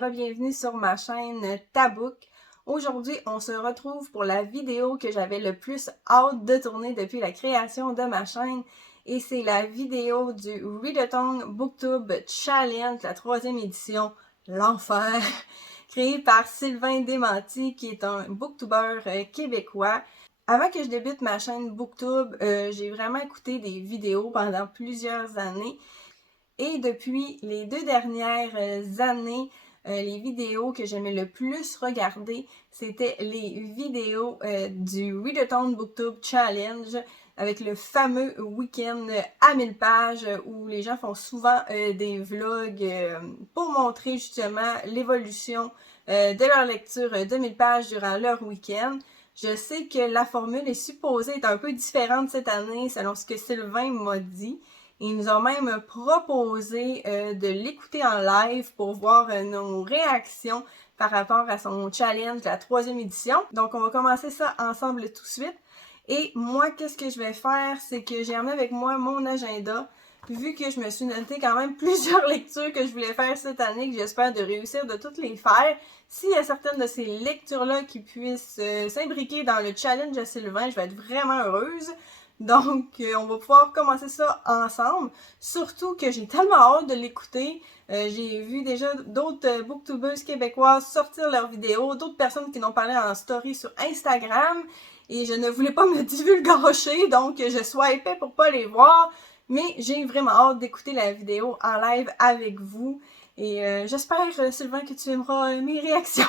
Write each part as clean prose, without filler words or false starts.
re-bienvenue sur ma chaîne Tabook. Aujourd'hui, on se retrouve pour la vidéo que j'avais le plus hâte de tourner depuis la création de ma chaîne. Et c'est la vidéo du Readathon Booktube Challenge, la 3e édition, l'enfer, créée par Sylvain Desmenti, qui est un booktuber québécois. Avant que je débute ma chaîne Booktube, j'ai vraiment écouté des vidéos pendant plusieurs années. Et depuis les 2 dernières années, les vidéos que j'aimais le plus regarder, c'était les vidéos du Readathon Booktube Challenge avec le fameux week-end à 1000 pages où les gens font souvent des vlogs pour montrer justement l'évolution de leur lecture de 1000 pages durant leur week-end. Je sais que la formule est supposée être un peu différente cette année selon ce que Sylvain m'a dit. Il nous a même proposé de l'écouter en live pour voir nos réactions par rapport à son challenge, la 3e édition. Donc, on va commencer ça ensemble tout de suite. Et moi, qu'est-ce que je vais faire? C'est que j'ai amené avec moi mon agenda, vu que je me suis noté quand même plusieurs lectures que je voulais faire cette année, que j'espère de réussir de toutes les faire. S'il y a certaines de ces lectures-là qui puissent s'imbriquer dans le challenge à Sylvain, je vais être vraiment heureuse. Donc, on va pouvoir commencer ça ensemble. Surtout que j'ai tellement hâte de l'écouter. J'ai vu déjà d'autres booktubers québécoises sortir leurs vidéos, d'autres personnes qui n'ont parlé en story sur Instagram. Et je ne voulais pas me divulgacher, donc je swipais pour pas les voir. Mais j'ai vraiment hâte d'écouter la vidéo en live avec vous. Et j'espère, Sylvain, que tu aimeras mes réactions.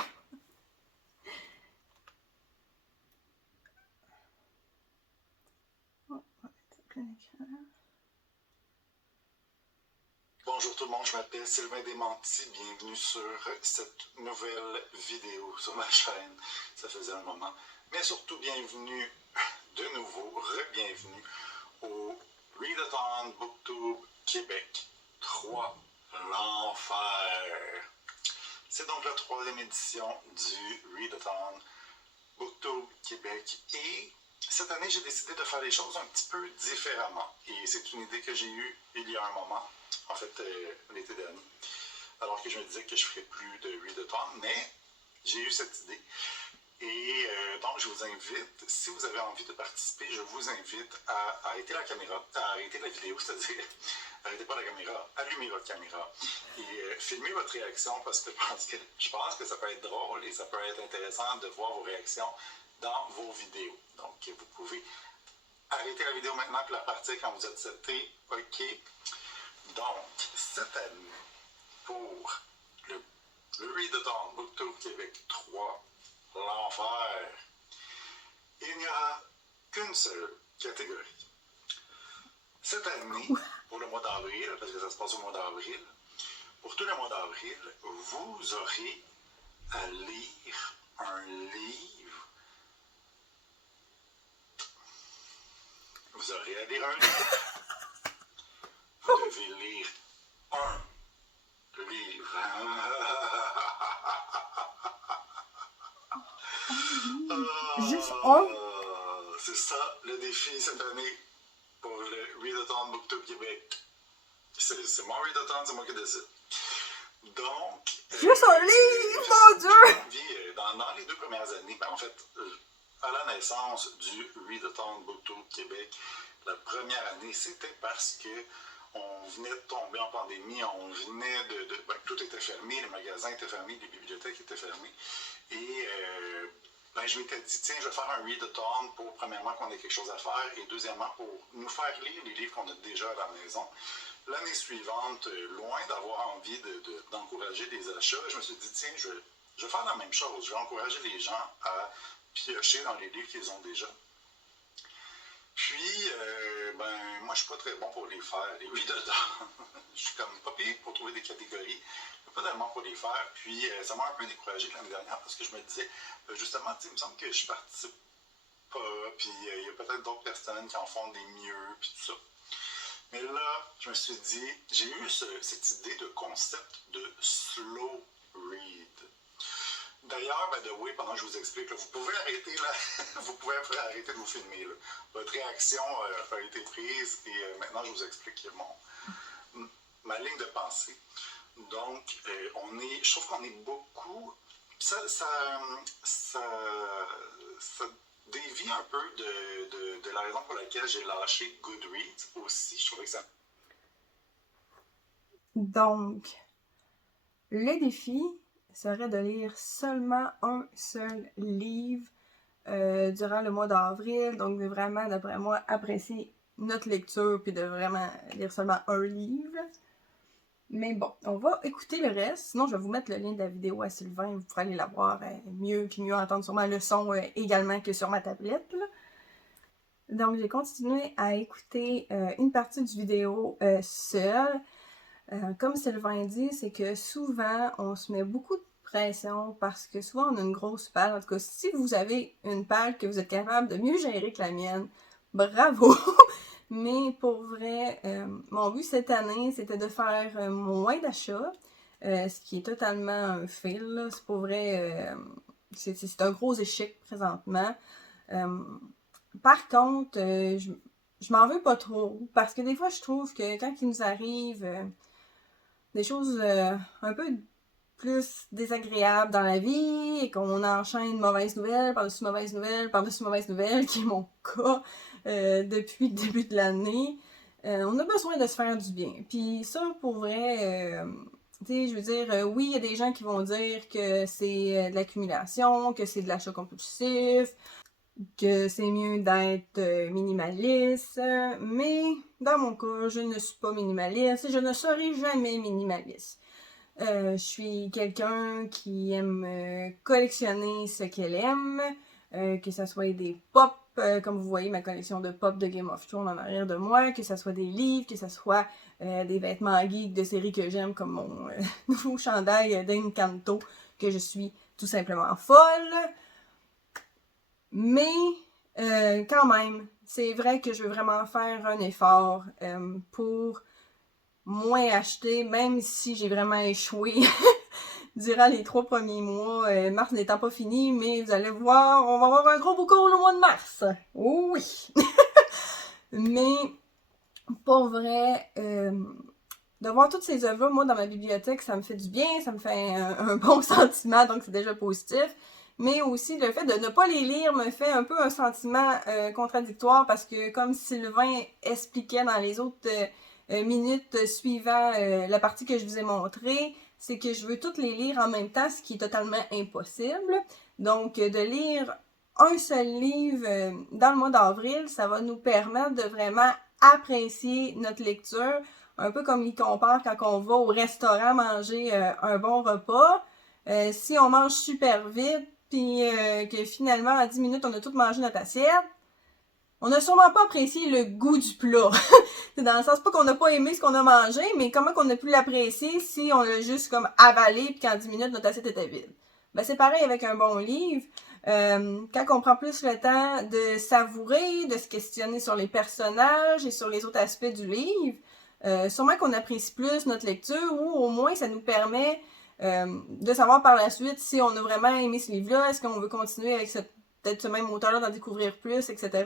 Bonjour tout le monde, je m'appelle Sylvain Desmenti, bienvenue sur cette nouvelle vidéo sur ma chaîne, ça faisait un moment, mais surtout bienvenue de nouveau, re-bienvenue au Readathon Booktube Québec 3, l'enfer. C'est donc la 3e édition du Readathon Booktube Québec et cette année j'ai décidé de faire les choses un petit peu différemment et c'est une idée que j'ai eue il y a un moment. En fait, l'été dernier, alors que je me disais que je ne ferais plus de Readathon, mais j'ai eu cette idée. Et donc, je vous invite, si vous avez envie de participer, je vous invite à arrêter la caméra, à arrêter la vidéo, c'est-à-dire, arrêtez pas la caméra, allumez votre caméra et filmez votre réaction parce que je pense que ça peut être drôle et ça peut être intéressant de voir vos réactions dans vos vidéos. Donc, vous pouvez arrêter la vidéo maintenant et la partir quand vous êtes seté. OK. Donc, cette année, pour le Readathon Booktube Québec 3, l'enfer, il n'y aura qu'une seule catégorie. Cette année, pour le mois d'avril, parce que ça se passe au mois d'avril, pour tout le mois d'avril, vous aurez à lire un livre. Vous aurez à lire un livre. Vous devez lire un livre. Juste un? C'est ça le défi cette année pour le Readathon Booktube Québec. C'est mon Readathon, c'est moi qui décide. Donc, juste un livre, mon Dieu! Dans les 2 premières années, ben en fait, à la naissance du Readathon Booktube Québec, la première année, c'était parce que on venait de tomber en pandémie, on venait tout était fermé, les magasins étaient fermés, les bibliothèques étaient fermées. Et je m'étais dit, tiens, je vais faire un Readathon pour, premièrement, qu'on ait quelque chose à faire, et deuxièmement, pour nous faire lire les livres qu'on a déjà à la maison. L'année suivante, loin d'avoir envie d'encourager des achats, je me suis dit, tiens, je vais faire la même chose. Je vais encourager les gens à piocher dans les livres qu'ils ont déjà. Puis, moi, je suis pas très bon pour les faire, les Readathon. Je suis comme pas pire pour trouver des catégories, mais pas tellement pour les faire. Puis, ça m'a un peu découragé l'année dernière parce que je me disais, justement, il me semble que je participe pas, puis il y a peut-être d'autres personnes qui en font des mieux, puis tout ça. Mais là, je me suis dit, j'ai eu cette idée de concept de slow read. D'ailleurs, pendant que je vous explique, là, vous pouvez arrêter de vous filmer. Là. Votre réaction a été prise et maintenant je vous explique ma ligne de pensée. Donc, je trouve qu'on est beaucoup... Ça dévie un peu de la raison pour laquelle j'ai lâché Goodreads aussi. Je trouvais que ça... Donc, le défi serait de lire seulement un seul livre durant le mois d'avril. Donc, de vraiment, d'après moi, apprécier notre lecture puis de vraiment lire seulement un livre. Mais bon, on va écouter le reste. Sinon, je vais vous mettre le lien de la vidéo à Sylvain. Vous pourrez aller la voir mieux, puis mieux entendre sûrement le son également que sur ma tablette. Là. Donc, j'ai continué à écouter une partie du vidéo seule. Comme Sylvain dit, c'est que souvent, on se met beaucoup de pression parce que souvent, on a une grosse palle. En tout cas, si vous avez une palle que vous êtes capable de mieux gérer que la mienne, bravo! Mais pour vrai, mon but cette année, c'était de faire moins d'achats, ce qui est totalement un fail, là. C'est pour vrai, c'est un gros échec présentement. Par contre, je m'en veux pas trop, parce que des fois, je trouve que quand il nous arrive des choses un peu plus désagréables dans la vie et qu'on enchaîne mauvaise nouvelle par-dessus mauvaise nouvelle par-dessus mauvaise nouvelle, qui est mon cas depuis le début de l'année, on a besoin de se faire du bien. Puis ça, pour vrai, tu sais, je veux dire, oui, il y a des gens qui vont dire que c'est de l'accumulation, que c'est de l'achat compulsif, que c'est mieux d'être minimaliste, mais dans mon cas, je ne suis pas minimaliste et je ne serai jamais minimaliste. Je suis quelqu'un qui aime collectionner ce qu'elle aime, que ça soit des pop, comme vous voyez ma collection de pop de Game of Thrones en arrière de moi, que ça soit des livres, que ça soit des vêtements geeks de séries que j'aime, comme mon nouveau chandail d'Encanto, que je suis tout simplement folle. Mais quand même, c'est vrai que je veux vraiment faire un effort pour moins acheter, même si j'ai vraiment échoué durant les 3 premiers mois, mars n'étant pas fini, mais vous allez voir, on va avoir un gros boucan au mois de mars. Oh oui! Mais pour vrai, de voir toutes ces œuvres-là, moi, dans ma bibliothèque, ça me fait du bien, ça me fait un bon sentiment, donc c'est déjà positif. Mais aussi, le fait de ne pas les lire me fait un peu un sentiment contradictoire parce que, comme Sylvain expliquait dans les autres minutes suivant la partie que je vous ai montrée, c'est que je veux toutes les lire en même temps, ce qui est totalement impossible. Donc, de lire un seul livre dans le mois d'avril, ça va nous permettre de vraiment apprécier notre lecture, un peu comme il compare quand on va au restaurant manger un bon repas. Si on mange super vite, puis que finalement, à 10 minutes, on a tout mangé notre assiette, on n'a sûrement pas apprécié le goût du plat. C'est dans le sens, pas qu'on n'a pas aimé ce qu'on a mangé, mais comment qu'on a pu l'apprécier si on l'a juste comme avalé, puis qu'en 10 minutes, notre assiette était vide. Ben, c'est pareil avec un bon livre. Quand on prend plus le temps de savourer, de se questionner sur les personnages et sur les autres aspects du livre, sûrement qu'on apprécie plus notre lecture ou au moins ça nous permet de savoir par la suite si on a vraiment aimé ce livre-là, est-ce qu'on veut continuer avec peut-être ce même auteur-là, d'en découvrir plus, etc.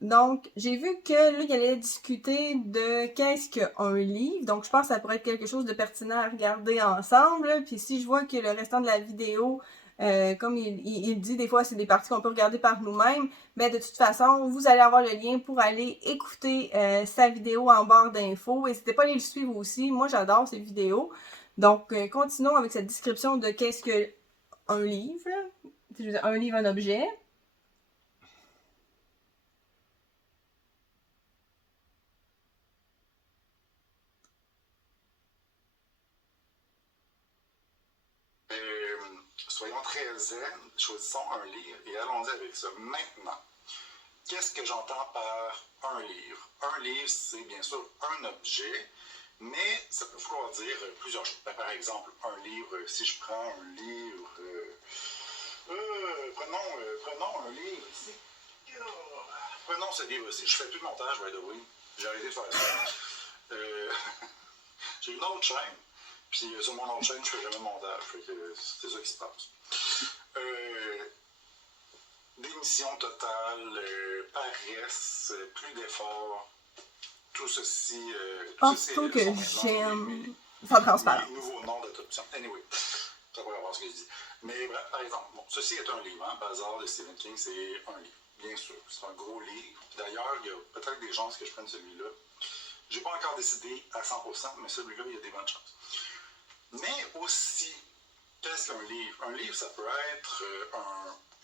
Donc, j'ai vu que là, il allait discuter de qu'est-ce qu'un livre. Donc, je pense que ça pourrait être quelque chose de pertinent à regarder ensemble. Puis si je vois que le restant de la vidéo, comme il dit, des fois, c'est des parties qu'on peut regarder par nous-mêmes, ben de toute façon, vous allez avoir le lien pour aller écouter sa vidéo en barre d'infos. N'hésitez pas à aller le suivre aussi. Moi, j'adore ces vidéos. Donc, continuons avec cette description de qu'est-ce qu'un livre. Je veux dire, un livre, un objet. Soyons très zen, choisissons un livre et allons-y avec ça. Maintenant, qu'est-ce que j'entends par un livre? Un livre, c'est bien sûr un objet, mais ça peut vouloir dire plusieurs choses. Par exemple, un livre, si je prends un livre... prenons un livre ici. Prenons ce livre-ci. Je fais plus de montage, by the way. J'ai arrêté de faire ça. J'ai une autre chaîne. Puis sur mon autre chaîne, je fais jamais de montage. C'est ça qui se passe. Démission totale, paresse, plus d'efforts. Tout ceci. Je pense plutôt que j'aime Sans transparence. Les nouveaux noms d'adoption. Anyway, ça va avoir ce que je dis. Mais bref, par exemple, bon, ceci est un livre, hein, Bazar de Stephen King, c'est un livre, bien sûr. C'est un gros livre. D'ailleurs, il y a peut-être des chances que je prenne celui-là. Je n'ai pas encore décidé à 100%, mais celui-là, il y a des bonnes chances. Mais aussi, qu'est-ce qu'un livre? Un livre, ça peut être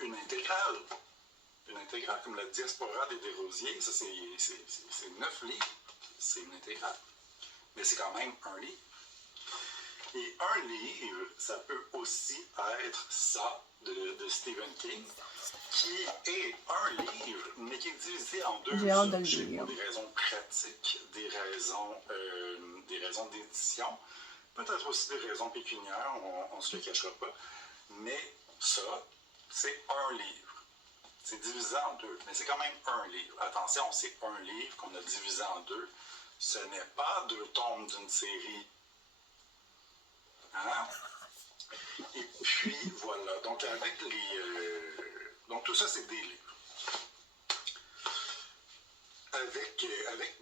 une intégrale. Une intégrale, comme la Diaspora des Desrosiers, ça c'est 9 livres. C'est une intégrale. Mais c'est quand même un livre. Et un livre, ça peut aussi être ça de Stephen King, qui est un livre, mais qui est divisé en deux subjets pour des raisons pratiques, des raisons d'édition, peut-être aussi des raisons pécuniaires, on ne se le cachera pas. Mais ça, c'est un livre. C'est divisé en deux, mais c'est quand même un livre. Attention, c'est un livre qu'on a divisé en deux. Ce n'est pas 2 tomes d'une série. Hein? Et puis, voilà. Donc, avec donc, tout ça, c'est des livres. Avec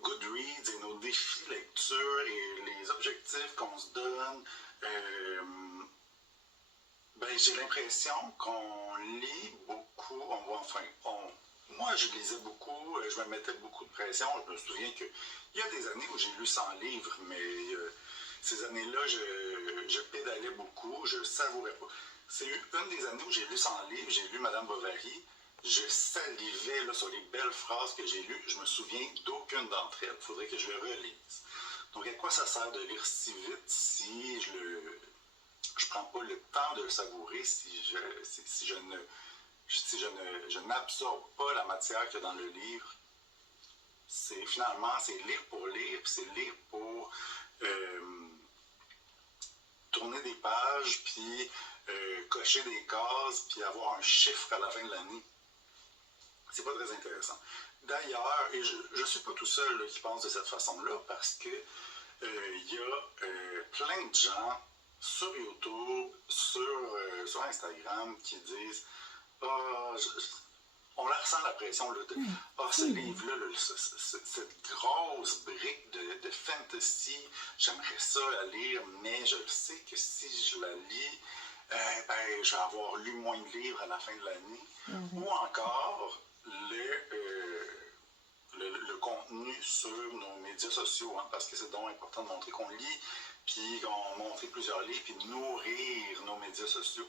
Goodreads et nos défis lecture et les objectifs qu'on se donne, j'ai l'impression qu'on lit beaucoup. Moi, je lisais beaucoup, je me mettais beaucoup de pression. Je me souviens qu'il y a des années où j'ai lu 100 livres, mais ces années-là, je pédalais beaucoup, je ne savourais pas. C'est une des années où j'ai lu 100 livres, j'ai lu Madame Bovary. Je salivais là, sur les belles phrases que j'ai lues. Je me souviens d'aucune d'entre elles. Il faudrait que je le relise. Donc, à quoi ça sert de lire si vite si je prends pas le temps de le savourer, si je n'absorbe pas la matière qu'il y a dans le livre? Finalement, c'est lire pour lire, puis c'est lire pour tourner des pages, puis cocher des cases, puis avoir un chiffre à la fin de l'année. C'est pas très intéressant. D'ailleurs, et je ne suis pas tout seul là, qui pense de cette façon-là, parce que y a plein de gens sur YouTube, sur Instagram, qui disent on la ressent la pression là, de ce livre-là, cette grosse brique de fantasy, j'aimerais ça la lire, mais je sais que si je la lis, je vais avoir lu moins de livres à la fin de l'année. Ou encore le contenu sur nos médias sociaux, hein, parce que c'est donc important de montrer qu'on lit, puis qu'on montre plusieurs livres, puis nourrir nos médias sociaux,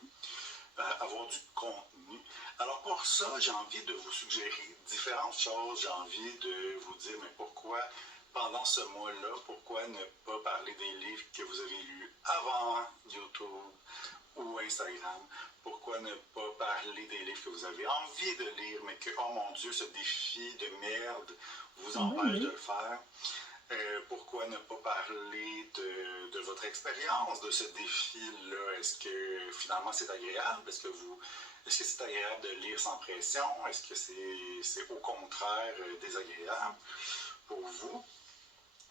avoir du contenu. Alors pour ça, j'ai envie de vous suggérer différentes choses. J'ai envie de vous dire, mais pourquoi, pendant ce mois-là, pourquoi ne pas parler des livres que vous avez lus avant YouTube ou Instagram? Pourquoi ne pas parler des livres que vous avez envie de lire, mais que, oh mon Dieu, ce défi de merde vous empêche de le faire? Pourquoi ne pas parler de votre expérience de ce défi-là? Est-ce que finalement c'est agréable? Est-ce que c'est agréable de lire sans pression? Est-ce que c'est au contraire désagréable pour vous?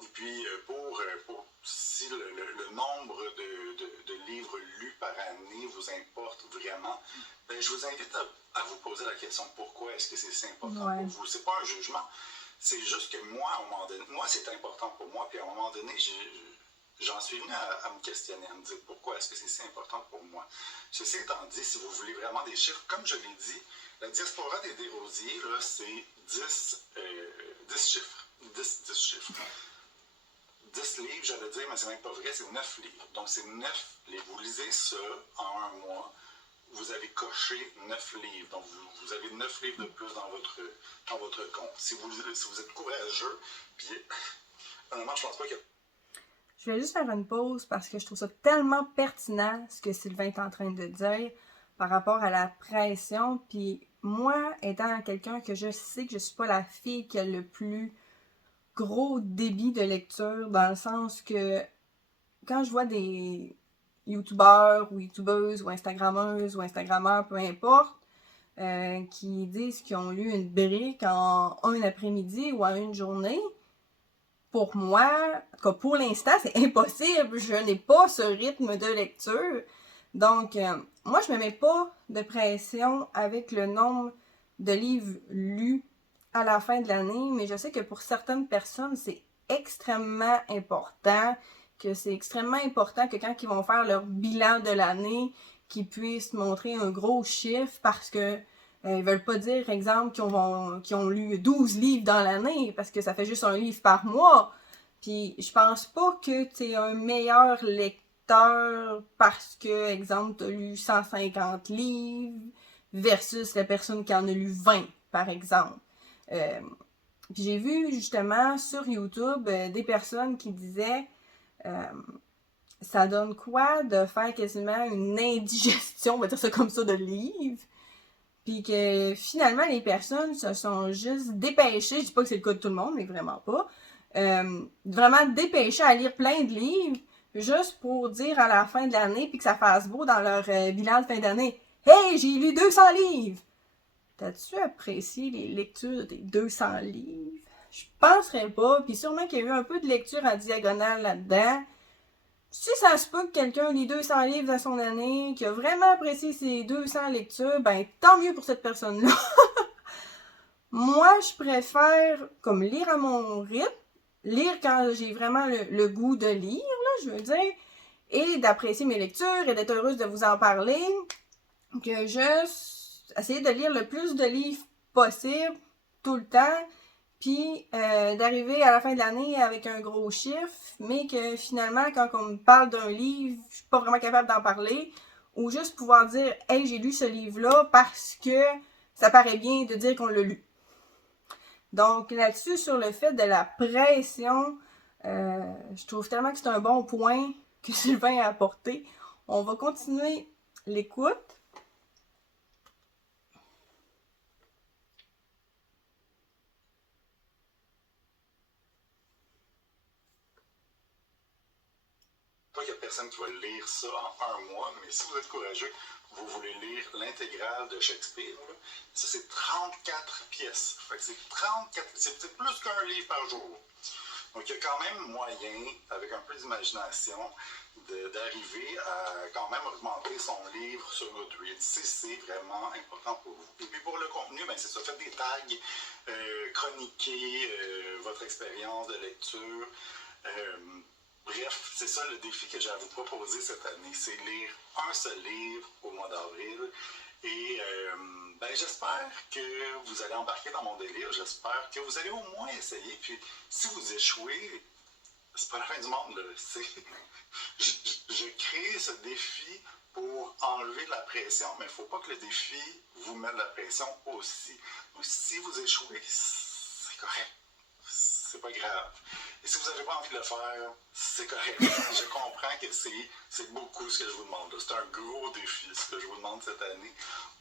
Et puis, si le nombre de livres lus par année vous importe vraiment, je vous invite à vous poser la question, pourquoi est-ce que c'est si important pour vous? C'est pas un jugement, c'est juste que moi, à un moment donné, moi c'est important pour moi, puis à un moment donné, j'en suis venu à me questionner, à me dire pourquoi est-ce que c'est si important pour moi. Ceci étant dit, si vous voulez vraiment des chiffres, comme je l'ai dit, la Diaspora des Desrosiers, là, c'est 10 chiffres. 10 chiffres. 10 livres, j'allais dire, mais c'est même pas vrai, c'est 9 livres. Donc, c'est 9 livres. Vous lisez ça en un mois, vous avez coché 9 livres. Donc, vous avez 9 livres de plus dans votre compte. Si vous êtes courageux, puis, honnêtement, je pense pas que... Je vais juste faire une pause parce que je trouve ça tellement pertinent, ce que Sylvain est en train de dire, par rapport à la pression. Puis, moi, étant quelqu'un que je sais que je suis pas la fille qui a le plus gros débit de lecture, dans le sens que quand je vois des youtubeurs ou youtubeuses ou instagrammeuses ou instagrammeurs, peu importe, qui disent qu'ils ont lu une brique en un après-midi ou en une journée, pour moi, en tout cas pour l'instant, c'est impossible. Je n'ai pas ce rythme de lecture. Donc, moi, je ne me mets pas de pression avec le nombre de livres lus à la fin de l'année, mais je sais que pour certaines personnes, c'est extrêmement important. que c'est extrêmement important que quand ils vont faire leur bilan de l'année, qu'ils puissent montrer un gros chiffre parce que ils veulent pas dire, exemple, qu'ils ont lu 12 livres dans l'année parce que ça fait juste un livre par mois. Puis je pense pas que tu es un meilleur lecteur parce que, exemple, tu as lu 150 livres versus la personne qui en a lu 20, par exemple. Puis j'ai vu justement sur YouTube des personnes qui disaient ça donne quoi de faire quasiment une indigestion, on va dire ça comme ça, de livres. Puis que finalement, les personnes se sont juste dépêchées, je dis pas que c'est le cas de tout le monde, mais vraiment pas, vraiment dépêchées à lire plein de livres, juste pour dire à la fin de l'année, puis que ça fasse beau dans leur bilan de fin d'année, « Hey, j'ai lu 200 livres! » T'as-tu apprécié les lectures des 200 livres? Je penserais pas, puis sûrement qu'il y a eu un peu de lecture en diagonale là-dedans. Si ça se peut que quelqu'un lit 200 livres dans son année, qui a vraiment apprécié ses 200 lectures, ben tant mieux pour cette personne-là. Moi, je préfère comme lire à mon rythme, lire quand j'ai vraiment le goût de lire, là, je veux dire, et d'apprécier mes lectures et d'être heureuse de vous en parler, que juste essayer de lire le plus de livres possible, tout le temps, puis d'arriver à la fin de l'année avec un gros chiffre, mais que finalement, quand on me parle d'un livre, je suis pas vraiment capable d'en parler, ou juste pouvoir dire « Hey, j'ai lu ce livre-là parce que ça paraît bien de dire qu'on l'a lu. » Donc là-dessus, sur le fait de la pression, je trouve tellement que c'est un bon point que Sylvain a apporté. On va continuer l'écoute. Il n'y a personne qui va lire ça en un mois, mais si vous êtes courageux, vous voulez lire l'intégrale de Shakespeare, là, ça c'est 34 pièces. Fait que c'est plus qu'un livre par jour. Donc il y a quand même moyen, avec un peu d'imagination, d'arriver à quand même augmenter son livre sur Goodreads si c'est vraiment important pour vous. Et puis pour le contenu, ben c'est ça, faites des tags, chroniquez votre expérience de lecture. Bref, c'est ça le défi que j'ai à vous proposer cette année, c'est lire un seul livre au mois d'avril. Et j'espère que vous allez embarquer dans mon délire, j'espère que vous allez au moins essayer. Puis si vous échouez, c'est pas la fin du monde, là. Je crée ce défi pour enlever de la pression, mais il ne faut pas que le défi vous mette de la pression aussi. Donc si vous échouez, c'est correct. C'est pas grave. Et si vous n'avez pas envie de le faire, c'est correct. Je comprends que c'est beaucoup ce que je vous demande. C'est un gros défi ce que je vous demande cette année.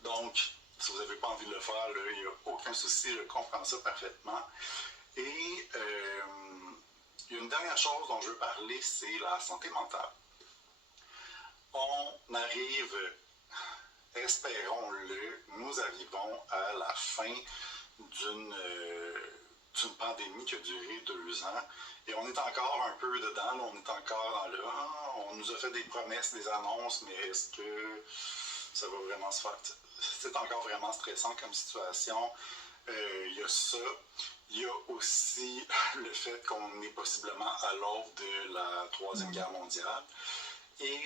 Donc, si vous n'avez pas envie de le faire, il n'y a aucun souci, je comprends ça parfaitement. Et il y a une dernière chose dont je veux parler, c'est la santé mentale. On arrive, espérons-le, nous arrivons à la fin d'une pandémie qui a duré 2 ans. Et on est encore un peu dedans, on est encore dans le on nous a fait des promesses, des annonces, mais est-ce que ça va vraiment se faire? C'est encore vraiment stressant comme situation. Il y a ça. Il y a aussi le fait qu'on est possiblement à l'aube de la Troisième Guerre mondiale. Et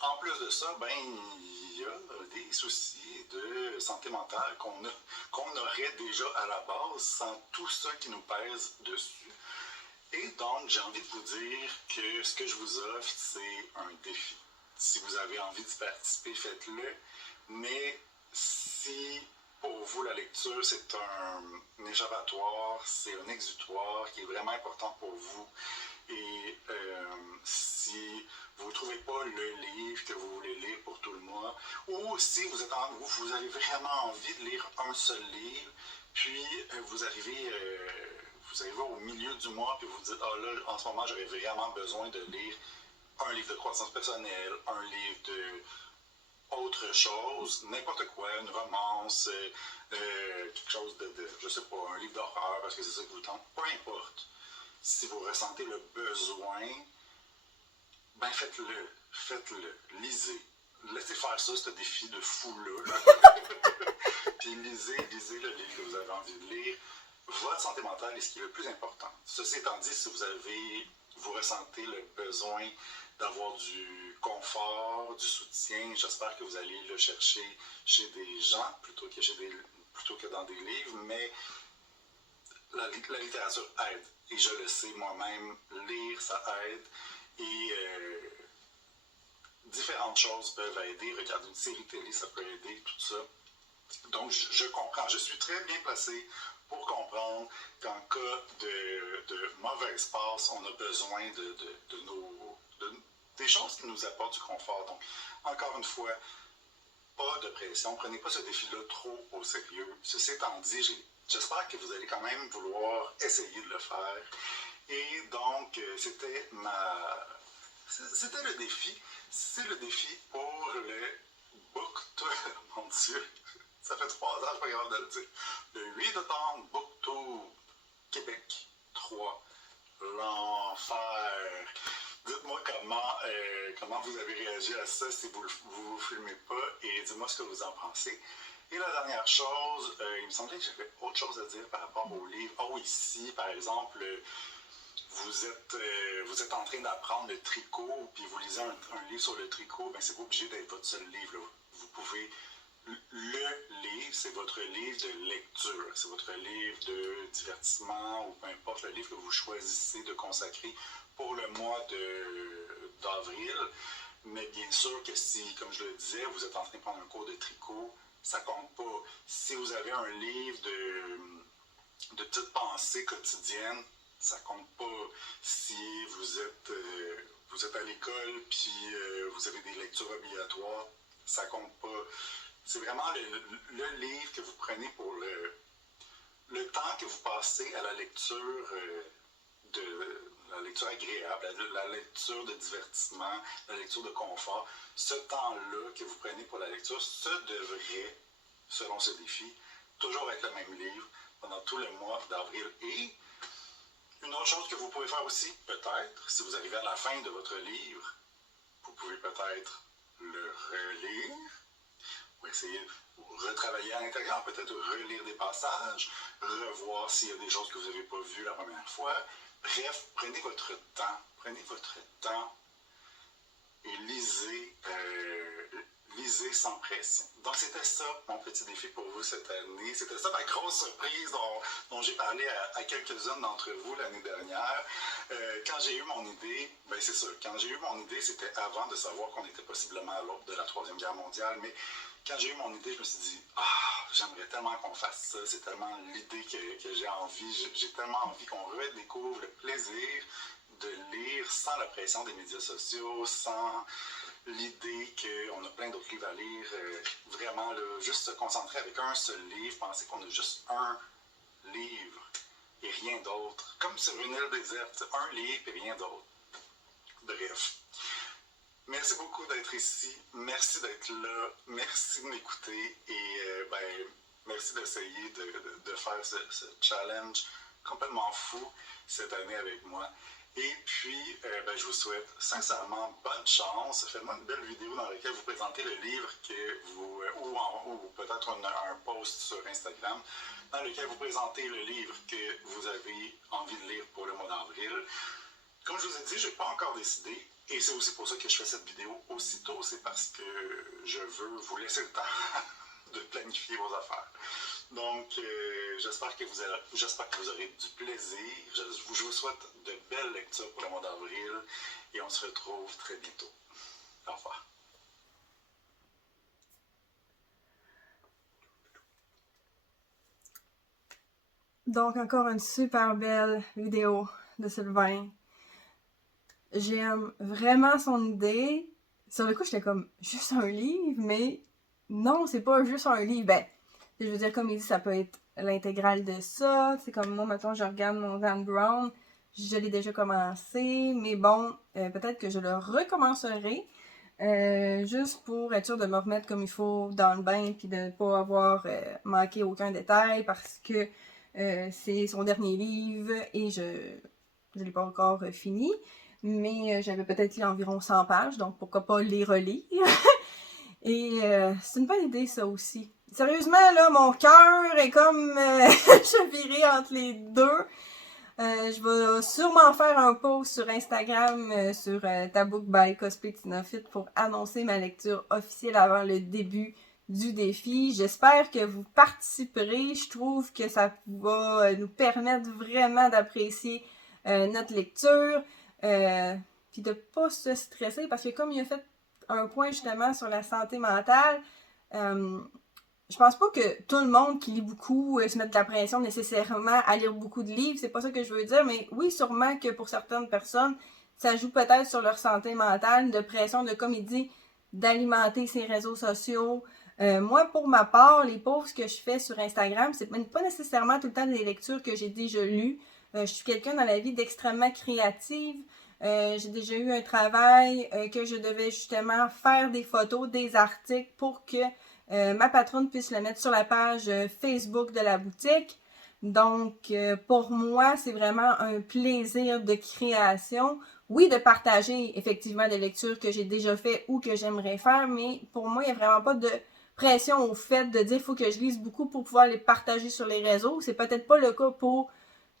en plus de ça, il y a des soucis de santé mentale qu'on aurait déjà à la base sans tout ça qui nous pèse dessus. Et donc, j'ai envie de vous dire que ce que je vous offre, c'est un défi. Si vous avez envie d'y participer, faites-le. Mais si pour vous, la lecture, c'est un échappatoire, c'est un exutoire qui est vraiment important pour vous. Et si vous ne trouvez pas le livre que vous voulez lire pour tout le mois, ou si vous avez vraiment envie de lire un seul livre, puis vous arrivez au milieu du mois, puis vous dites, là, en ce moment, j'aurais vraiment besoin de lire un livre de croissance personnelle, un livre de autre chose, n'importe quoi, une romance, quelque chose je sais pas, un livre d'horreur, parce que c'est ça qui vous tente, peu importe. Si vous ressentez le besoin, faites-le, lisez. Laissez faire ça, ce défi de fou-là. Puis lisez le livre que vous avez envie de lire. Votre santé mentale est ce qui est le plus important. Ceci étant dit, si vous avez vous ressentez le besoin d'avoir du confort, du soutien. J'espère que vous allez le chercher chez des gens plutôt que dans des livres, mais la littérature aide. Et je le sais moi-même, lire, ça aide. Et différentes choses peuvent aider. Regarder une série télé, ça peut aider, tout ça. Donc, je comprends. Je suis très bien placé pour comprendre qu'en cas de mauvaise passe, on a besoin des choses qui nous apportent du confort. Donc, encore une fois, pas de pression. Prenez pas ce défi-là trop au sérieux. Ceci étant dit, j'espère que vous allez quand même vouloir essayer de le faire. Et donc, c'était le défi. C'est le défi pour le Booktour. Mon Dieu, ça fait 3 ans, je suis pas capable de le dire. Le Readathon Booktour Québec 3. L'enfer. Dites-moi comment vous avez réagi à ça si vous ne filmez pas et dites-moi ce que vous en pensez. Et la dernière chose, il me semblait que j'avais autre chose à dire par rapport au livre. Oh, ici, par exemple, vous êtes en train d'apprendre le tricot, puis vous lisez un livre sur le tricot, bien, c'est pas obligé d'être votre seul livre. Là. Vous pouvez... Le livre, c'est votre livre de lecture, c'est votre livre de divertissement ou peu importe le livre que vous choisissez de consacrer pour le mois d'avril. Mais bien sûr que si, comme je le disais, vous êtes en train de prendre un cours de tricot, ça compte pas. Si vous avez un livre de petites pensées quotidiennes, ça compte pas. Si vous êtes à l'école puis vous avez des lectures obligatoires, ça compte pas. C'est vraiment le livre que vous prenez pour le temps que vous passez à la lecture la lecture agréable, la lecture de divertissement, la lecture de confort. Ce temps-là que vous prenez pour la lecture, ce devrait, selon ce défi, toujours être le même livre pendant tout le mois d'avril. Et une autre chose que vous pouvez faire aussi, peut-être, si vous arrivez à la fin de votre livre, vous pouvez peut-être le relire, ou essayer de retravailler à l'intérieur, peut-être relire des passages, revoir s'il y a des choses que vous n'avez pas vues la première fois. Bref, prenez votre temps et lisez sans pression. Donc c'était ça mon petit défi pour vous cette année. C'était ça ma grosse surprise dont j'ai parlé à quelques-unes d'entre vous l'année dernière. Quand j'ai eu mon idée, ben c'est ça, quand j'ai eu mon idée, c'était avant de savoir qu'on était possiblement à l'aube de la Troisième Guerre mondiale, mais quand j'ai eu mon idée, je me suis dit, j'aimerais tellement qu'on fasse ça, c'est tellement l'idée que j'ai envie, j'ai tellement envie qu'on redécouvre le plaisir de lire sans la pression des médias sociaux, sans l'idée qu'on a plein d'autres livres à lire, vraiment là, juste se concentrer avec un seul livre, penser qu'on a juste un livre et rien d'autre, comme sur une île déserte, un livre et rien d'autre. Bref. Merci beaucoup d'être ici, merci d'être là, merci de m'écouter et merci d'essayer de faire ce challenge complètement fou cette année avec moi. Et puis, je vous souhaite sincèrement bonne chance. Faites-moi une belle vidéo dans laquelle vous présentez le livre ou peut-être un post sur Instagram dans lequel vous présentez le livre que vous avez envie de lire pour le mois d'avril. Comme je vous ai dit, je n'ai pas encore décidé. Et c'est aussi pour ça que je fais cette vidéo aussitôt, c'est parce que je veux vous laisser le temps de planifier vos affaires. Donc, j'espère que vous aurez du plaisir. Je vous souhaite de belles lectures pour le mois d'avril et on se retrouve très bientôt. Au revoir. Donc, encore une super belle vidéo de Sylvain. J'aime vraiment son idée. Sur le coup, j'étais comme, juste un livre, mais non, c'est pas juste un livre. Ben, je veux dire, comme il dit, ça peut être l'intégrale de ça. C'est comme moi, maintenant, je regarde mon Dan Brown. Je l'ai déjà commencé, mais bon, peut-être que je le recommencerai. Juste pour être sûr de me remettre comme il faut dans le bain, puis de ne pas avoir manqué aucun détail, parce que c'est son dernier livre et je l'ai pas encore fini. Mais j'avais peut-être lu environ 100 pages, donc pourquoi pas les relire. Et c'est une bonne idée, ça aussi. Sérieusement, là, mon cœur est comme chaviré entre les deux. Je vais sûrement faire un post sur Instagram sur Tabook by Cosplay Tina Fit pour annoncer ma lecture officielle avant le début du défi. J'espère que vous participerez. Je trouve que ça va nous permettre vraiment d'apprécier notre lecture. Puis de pas se stresser parce que comme il a fait un point justement sur la santé mentale, je pense pas que tout le monde qui lit beaucoup se mette de la pression nécessairement à lire beaucoup de livres, c'est pas ça que je veux dire, mais oui, sûrement que pour certaines personnes, ça joue peut-être sur leur santé mentale, de pression, de comme il dit, d'alimenter ses réseaux sociaux. Moi, pour ma part, les posts que je fais sur Instagram, c'est pas nécessairement tout le temps des lectures que j'ai déjà lues. Je suis quelqu'un dans la vie d'extrêmement créative. J'ai déjà eu un travail que je devais justement faire des photos, des articles pour que ma patronne puisse le mettre sur la page Facebook de la boutique. Donc, pour moi, c'est vraiment un plaisir de création. Oui, de partager effectivement des lectures que j'ai déjà fait ou que j'aimerais faire, mais pour moi, il n'y a vraiment pas de pression au fait de dire qu'il faut que je lise beaucoup pour pouvoir les partager sur les réseaux. C'est peut-être pas le cas pour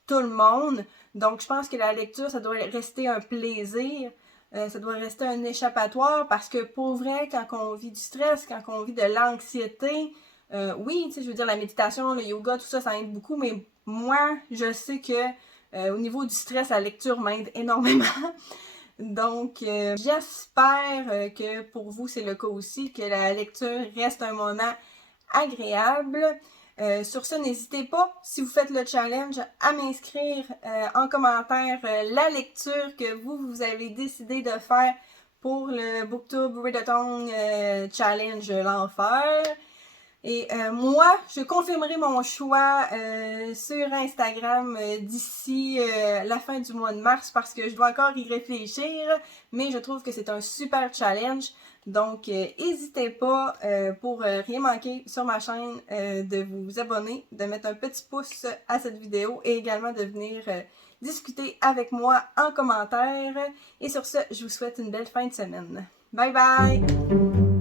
tout le monde. Donc, je pense que la lecture, ça doit rester un plaisir. Ça doit rester un échappatoire parce que pour vrai, quand on vit du stress, quand on vit de l'anxiété, oui, tu sais, je veux dire, la méditation, le yoga, tout ça, ça aide beaucoup, mais moi, je sais que au niveau du stress, la lecture m'aide énormément. Donc, j'espère que pour vous, c'est le cas aussi, que la lecture reste un moment agréable. Sur ce, n'hésitez pas, si vous faites le challenge, à m'inscrire en commentaire la lecture que vous avez décidé de faire pour le Booktube Readathon Challenge l'enfer. Et moi, je confirmerai mon choix sur Instagram d'ici la fin du mois de mars parce que je dois encore y réfléchir, mais je trouve que c'est un super challenge. Donc, n'hésitez pas pour rien manquer sur ma chaîne de vous abonner, de mettre un petit pouce à cette vidéo et également de venir discuter avec moi en commentaire. Et sur ce, je vous souhaite une belle fin de semaine. Bye bye!